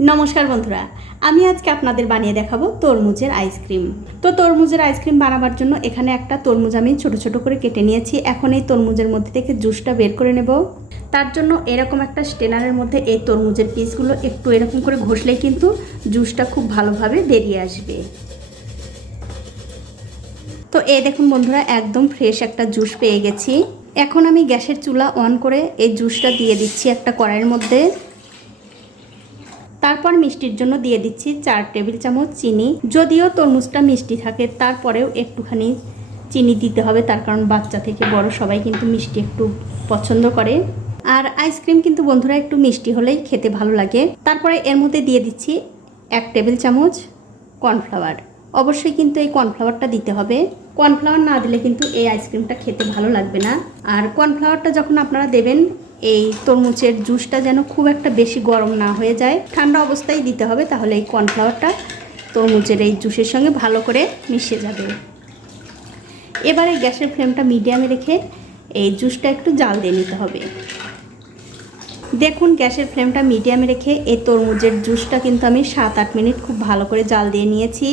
নমস্কার বন্ধুরা, আমি আজকে আপনাদের বানিয়ে দেখাবো তরমুজের আইসক্রিম। তো তরমুজের আইসক্রিম বানাবার জন্য এখানে একটা তরমুজ আমি ছোট ছোট করে কেটে নিয়েছি। এখন এই তরমুজের মধ্যে থেকে জুসটা বের করে নেব। তার জন্য এরকম একটা স্ট্রেনারের মধ্যে এই তরমুজের পিসগুলো একটু এরকম করে ঘষলেই কিন্তু জুসটা খুব ভালোভাবে বেরিয়ে আসবে। তো এই দেখুন বন্ধুরা, একদম ফ্রেশ একটা জুস পেয়ে গেছি। এখন আমি গ্যাসের চুলা অন করে এই জুসটা দিয়ে দিচ্ছি একটা কড়াইয়ের মধ্যে। তারপর মিষ্টির জন্য দিয়ে দিচ্ছি 4 টেবিল চামচ চিনি। যদিও তরমুজটা মিষ্টি থাকে, তারপরেও একটুখানি চিনি দিতে হবে, তার কারণ বাচ্চা থেকে বড় সবাই কিন্তু মিষ্টি একটু পছন্দ করে। আর আইসক্রিম কিন্তু বন্ধুরা একটু মিষ্টি হলেই খেতে ভালো লাগে। তারপরে এর মধ্যে দিয়ে দিচ্ছি 1 টেবিল চামচ কর্নফ্লাওয়ার। অবশ্যই কিন্তু এই কর্নফ্লাওয়ারটা দিতে হবে। কর্নফ্লাওয়ার না দিলে কিন্তু এই আইসক্রিমটা খেতে ভালো লাগবে না। আর কর্নফ্লাওয়ারটা যখন আপনারা দেবেন, এই তরমুজের জুসটা যেন খুব একটা বেশি গরম না হয়ে যায়, ঠান্ডা অবস্থায় দিতে হবে, তাহলে এই কর্নফ্লাওয়ারটা তরমুজের এই জুসের সঙ্গে ভালো করে মিশে যাবে। এবারে গ্যাসের ফ্লেমটা মিডিয়ামে রেখে এই জুসটা একটু জাল দিয়ে নিতে হবে। দেখুন, গ্যাসের ফ্লেমটা মিডিয়ামে রেখে এই তরমুজের জুসটা কিন্তু আমি 7-8 মিনিট খুব ভালো করে জাল দিয়ে নিয়েছি।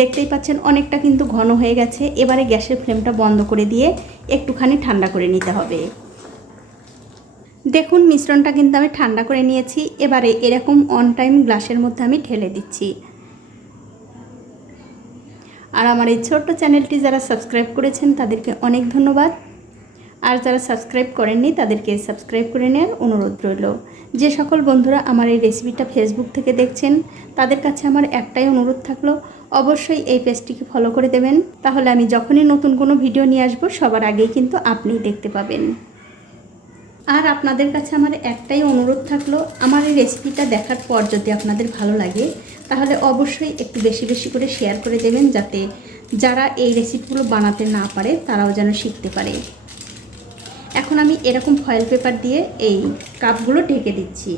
দেখতেই পাচ্ছেন অনেকটা কিন্তু ঘন হয়ে গেছে। এবারে গ্যাসের ফ্লেমটা বন্ধ করে দিয়ে একটুখানি ঠান্ডা করে নিতে হবে। দেখুন, মিশ্রণটা কিন্তু আমি ঠান্ডা করে নিয়েছি। এবারে এরকম অন টাইম গ্লাসের মধ্যে আমি ঢেলে দিচ্ছি। আর আমার এই ছোট্ট চ্যানেলটি যারা সাবস্ক্রাইব করেছেন তাদেরকে অনেক ধন্যবাদ। আর যারা সাবস্ক্রাইব করেননি তাদেরকে সাবস্ক্রাইব করে নেওয়ার অনুরোধ রইল। যে সকল বন্ধুরা আমার এই রেসিপিটা ফেসবুক থেকে দেখছেন, তাদের কাছে আমার একটাই অনুরোধ থাকলো, অবশ্যই এই পেজটিকে ফলো করে দেবেন। তাহলে আমি যখনই নতুন কোনো ভিডিও নিয়ে আসবো, সবার আগেই কিন্তু আপনিই দেখতে পাবেন। আর আপনাদের কাছে আমার একটাই অনুরোধ থাকলো, আমার এই রেসিপিটা দেখার পর যদি আপনাদের ভালো লাগে, তাহলে অবশ্যই একটু বেশি বেশি করে শেয়ার করে দেবেন, যাতে যারা এই রেসিপিগুলো বানাতে না পারে তারাও যেন শিখতে পারে। এখন আমি এরকম ফয়েল পেপার দিয়ে এই কাপগুলো ঢেকে দিচ্ছি।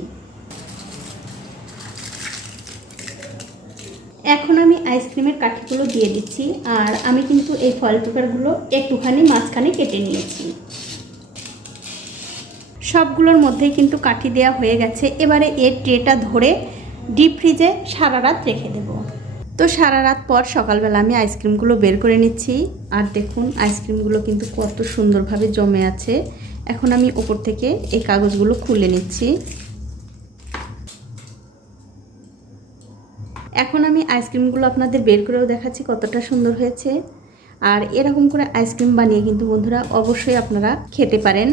এখন আমি আইসক্রিমের কাঠিগুলো দিয়ে দিচ্ছি। আর আমি কিন্তু এই ফয়েল পেপারগুলো একটুখানি মাঝখানে কেটে নিয়েছি। সবগুলোর মধ্যেই কিন্তু কাঠি দেওয়া হয়ে গেছে। এবারে এর ট্রেটা ধরে ডিপ ফ্রিজে সারা রাত রেখে দেব। তো সারা রাত পর সকালবেলা আমি আইসক্রিমগুলো বের করে নিচ্ছি। আর দেখুন, আইসক্রিমগুলো কিন্তু কত সুন্দরভাবে জমে আছে। এখন আমি ওপর থেকে এই কাগজগুলো খুলে নিচ্ছি। এখন আমি আইসক্রিমগুলো আপনাদের বের করেও দেখাচ্ছি কতটা সুন্দর হয়েছে। আর এরকম করে আইসক্রিম বানিয়ে কিন্তু বন্ধুরা অবশ্যই আপনারা খেতে পারেন।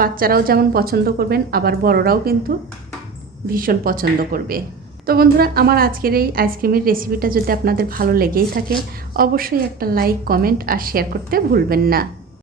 বাচ্চারাও যেমন পছন্দ করবেন, আবার বড়রাও কিন্তু ভীষণ পছন্দ করবে। তো বন্ধুরা, আমার আজকের এই আইসক্রিমের রেসিপিটা যদি আপনাদের ভালো লেগেই থাকে, অবশ্যই একটা লাইক, কমেন্ট আর শেয়ার করতে ভুলবেন না।